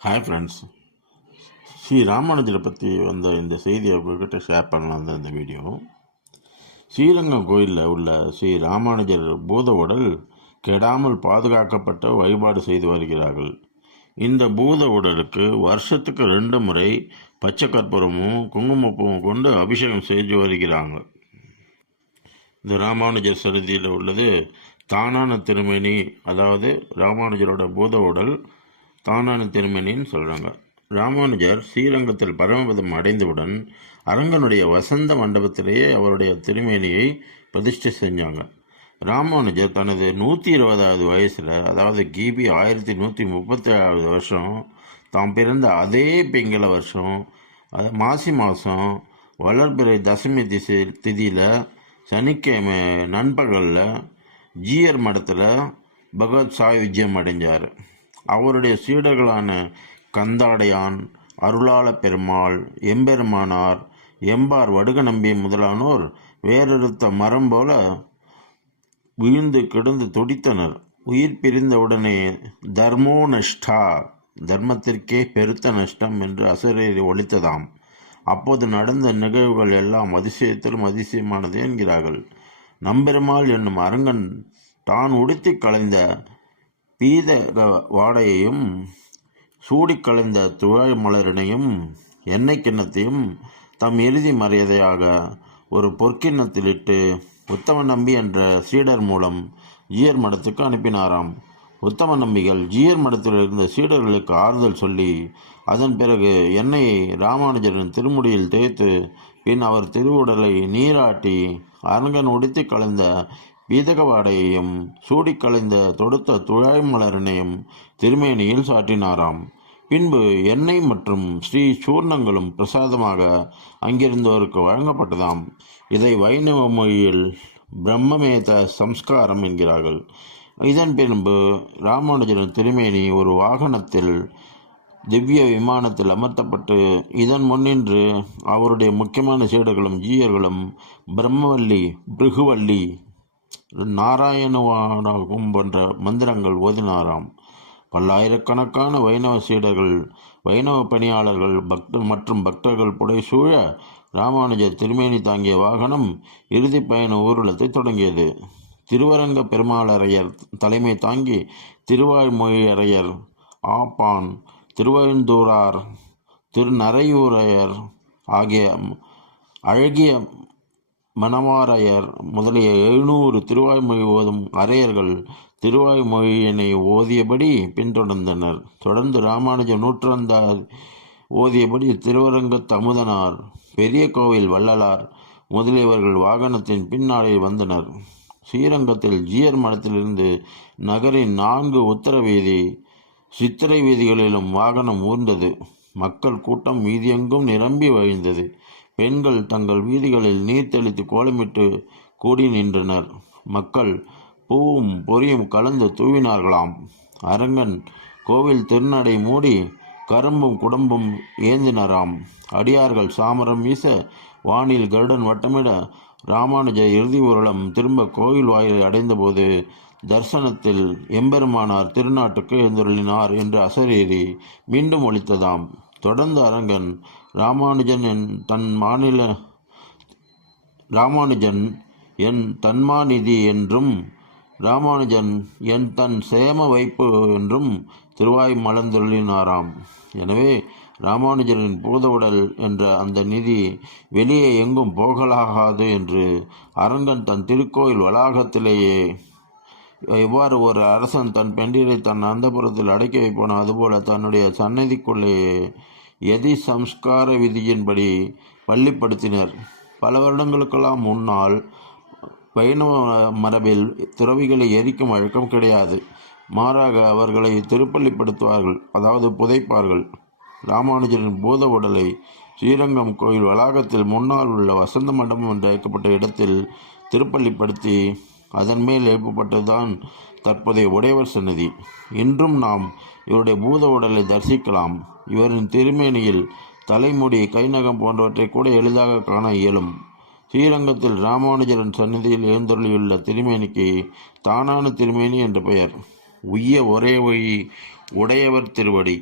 Hi friends Sri ராமானுஜரை பற்றி வந்த இந்த செய்தியை உங்கள்கிட்ட ஷேர் பண்ணலாம் தான் இந்த வீடியோ ஸ்ரீரங்கம் கோயிலில் உள்ள ஸ்ரீ ராமானுஜர் பூத உடல் கெடாமல் பாதுகாக்கப்பட்ட வழிபாடு செய்து வருகிறார்கள். இந்த பூத உடலுக்கு வருஷத்துக்கு ரெண்டு முறை பச்சை கற்பூரமும் குங்குமப்பூவும் கொண்டு அபிஷேகம் செஞ்சு வருகிறாங்க. இந்த ராமானுஜர் சருதியில் உள்ளது தானான திருமணி அதாவது ராமானுஜரோட பூத உடல் தானான திருமணின்னு சொல்கிறாங்க ராமானுஜர் ஸ்ரீரங்கத்தில் பரமபதம் அடைந்தவுடன் அரங்கனுடைய வசந்த மண்டபத்திலேயே அவருடைய திருமேனியை பிரதிஷ்டை செஞ்சாங்க. ராமானுஜர் தனது நூற்றி இருபதாவது வயசில் அதாவது கிபி ஆயிரத்தி நூற்றி முப்பத்தி ஏழாவது வருஷம் தாம் பிறந்த அதே பிங்கள வருஷம் அது மாசி மாதம் வளர்பிறை தசமி திசை திதியில் சனிக்கிழமை நண்பகலில் ஜீயர் மடத்தில் பகவத் சாயுஜ்யம் அடைஞ்சார். அவருடைய சீடர்களான கந்தாடையான் அருளாள பெருமாள் எம்பெருமானார் எம்பார் வடுக நம்பி முதலானோர் வேறெடுத்த மரம் போல விழுந்து கிடந்து துடித்தனர். உயிர் பிரிந்தவுடனே தர்மோ நஷ்டா தர்மத்திற்கே பெருத்த நஷ்டம் என்று அசுரரை ஒழித்ததாம். அப்போது நடந்த நிகழ்வுகள் எல்லாம் அதிசயத்திலும் அதிசயமானது என்கிறார்கள். நம்பெருமாள் என்னும் அரங்கன் தான் உடுத்தி கலைந்த பீத வாடையையும் சூடிக் துவை துழாய் மலரினையும் எண்ணெய் கிண்ணத்தையும் தம் இறுதி மரியாதையாக ஒரு பொற்கிண்ணத்திலிட்டு உத்தம நம்பி என்ற சீடர் மூலம் ஜீயர் மடத்துக்கு அனுப்பினாராம். உத்தம நம்பிகள் ஜீயர் மடத்தில் இருந்த சீடர்களுக்கு ஆறுதல் சொல்லி அதன் பிறகு எண்ணெயை ராமானுஜரின் திருமுடியில் தேய்த்து பின் அவர் திருவுடலை நீராட்டி அரங்கன் உடுத்தி கலந்த வீதகவாடையையும் வாடையையும் கலைந்த தொடுத்த துழாய் மலரினையும் திருமேனியில் சாட்டினாராம் பின்பு எண்ணெய் மற்றும் ஸ்ரீ சூர்ணங்களும் பிரசாதமாக அங்கிருந்தோருக்கு வழங்கப்பட்டதாம். இதை வைணவ மொழியில் பிரம்மமேத சம்ஸ்காரம் என்கிறார்கள். இதன் பின்பு ராமானுஜரின் திருமேனி ஒரு வாகனத்தில் திவ்ய விமானத்தில் அமர்த்தப்பட்டு இதன் முன்னின்று அவருடைய முக்கியமான சீடர்களும் ஜீயர்களும் பிரம்மவல்லி பிருகுவல்லி நாராயணவாடாகும் போன்ற மந்திரங்கள் ஓதினாராம். பல்லாயிரக்கணக்கான வைணவ சீடர்கள் வைணவ பணியாளர்கள் பக்தர் மற்றும் பக்தர்கள் புடைசூழ ராமானுஜர் திருமேனி தாங்கிய வாகனம் இறுதி பயண ஊர்வலத்தை தொடங்கியது. திருவரங்க பெருமாளரையர் தலைமை தாங்கி திருவாய்மொழியரையர் ஆப்பான் திருவழுந்தூரார் திருநரையூரையர் ஆகிய அழகிய மணவாரையர் முதலிய எழுநூறு திருவாய்மொழி ஓதும் அரையர்கள் திருவாய்மொழியினை ஓதியபடி பின்தொடர்ந்தனர். தொடர்ந்து ராமானுஜ நூற்றாந்தார் ஓதியபடி திருவரங்க தமுதனார் பெரிய கோவில் வள்ளலார் முதலியவர்கள் வாகனத்தின் பின்னாளில் வந்தனர். ஸ்ரீரங்கத்தில் ஜீயர் மடத்திலிருந்து நகரின் நான்கு உத்தர வீதி சித்திரை வீதிகளிலும் வாகனம் ஊர்ந்தது. மக்கள் கூட்டம் வீதியெங்கும் நிரம்பி வழிந்தது. பெண்கள் தங்கள் வீதிகளில் நீர் தெளித்து கோலமிட்டு கூடி நின்றனர். மக்கள் பூவும் பொரியும் கலந்து தூவினார்களாம். அரங்கன் கோவில் திருநடை மூடி கரும்பும் குடம்பும் ஏந்தினராம். அடியார்கள் சாமரம் வீச வானில் கருடன் வட்டமிட ராமானுஜ இறுதி ஊர்வலம் திரும்ப கோவில் வாயிலை அடைந்தபோது தர்சனத்தில் எம்பெருமானார் திருநாட்டுக்கு எழுந்தருளினார் என்று அசரீரி மீண்டும் ஒழித்ததாம் தொடர்ந்து அரங்கன் ராமானுஜன் என் தன் மாநில ராமானுஜன் என் தன்மாநிதி என்றும் ராமானுஜன் என் தன் சேம வைப்பு என்றும் திருவாய் மலர்ந்தொழினாராம். எனவே ராமானுஜரின் பூதவுடல் என்ற அந்த நிதி வெளியே எங்கும் போகலாகாது என்று அரங்கன் தன் திருக்கோயில் வளாகத்திலேயே எவ்வாறு ஒரு அரசன் தன் பெண்டிரை தன் அந்தபுரத்தில் அடக்கி வைப்பானோ அதுபோல தன்னுடைய சன்னதிக்குள்ளே எதி சம்ஸ்கார விதியின்படி பள்ளிப்படுத்தினர் பல வருடங்களுக்கெல்லாம் முன்னால் வைணவ மரபில் துறவிகளை எரிக்கும் வழக்கம் கிடையாது. மாறாக அவர்களை திருப்பள்ளிப்படுத்துவார்கள் அதாவது புதைப்பார்கள். ராமானுஜரின் பூத உடலை ஸ்ரீரங்கம் கோயில் வளாகத்தில் முன்னால் உள்ள வசந்த மண்டபம் என்று அழைக்கப்பட்ட இடத்தில் திருப்பள்ளிப்படுத்தி அதன் மேல் எழுப்பப்பட்டதுதான் தற்போதைய உடையவர் சன்னதி இன்றும் நாம் இவருடைய பூத உடலை தரிசிக்கலாம். இவரின் திருமேனியில் தலைமுடி கைநகம் போன்றவற்றை கூட எளிதாக காண இயலும். ஸ்ரீரங்கத்தில் ராமானுஜரன் சன்னதியில் எழுந்தருளியுள்ள திருமேனிக்கு தானான திருமேனி என்ற பெயர். உய்ய ஒரே வழி உடையவர் திருவடி.